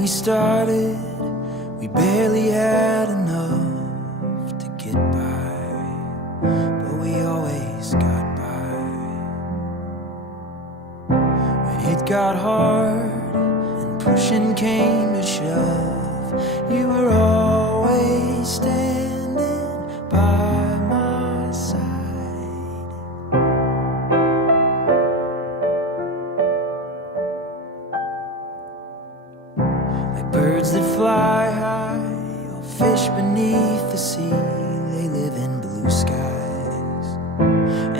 we started, we barely had enough to get by, but we always got by. When it got hard and pushing came to shove, you were always standing by my side. Like birds that fly high or fish beneath the sea, they live in blue skies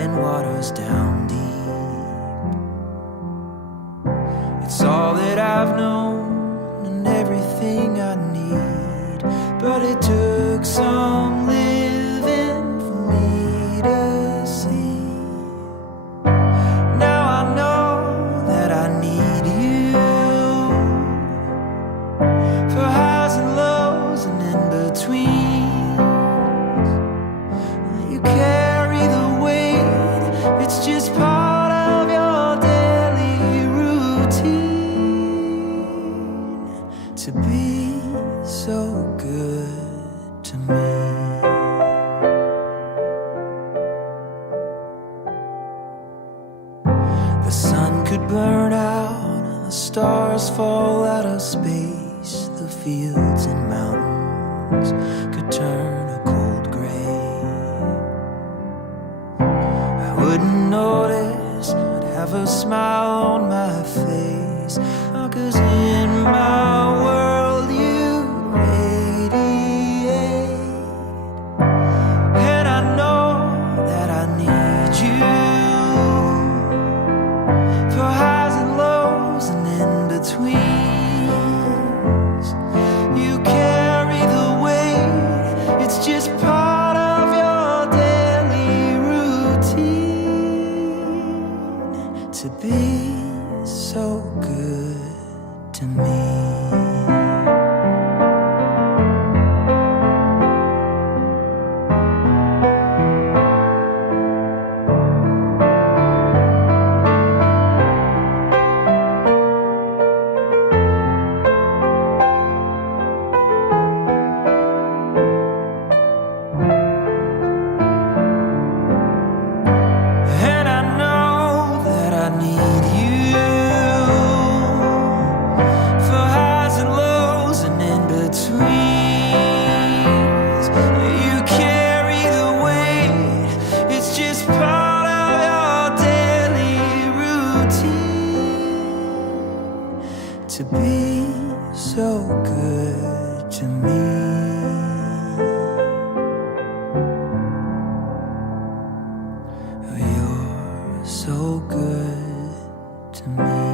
and waters down deep. It's all that I've known and everything I need, but it took some living for me to see. Now I know that I need you for highs and lows and in between. You carry the weight, it's just part of your daily routine to be so good to me. The sun could burn out, the stars fall out of space, the fields and mountains could turn a cold gray. I wouldn't notice, I'd have a smile on my face, 'cause in my world you radiate. And I know that I need you for highs and lows and in betweens. You carry the weight, it's just part of your daily routine to be so good to me. And I know that I need you for highs and lows and in betweens. You carry the weight, it's just part of your daily routine to be so good to me. You're so good to me.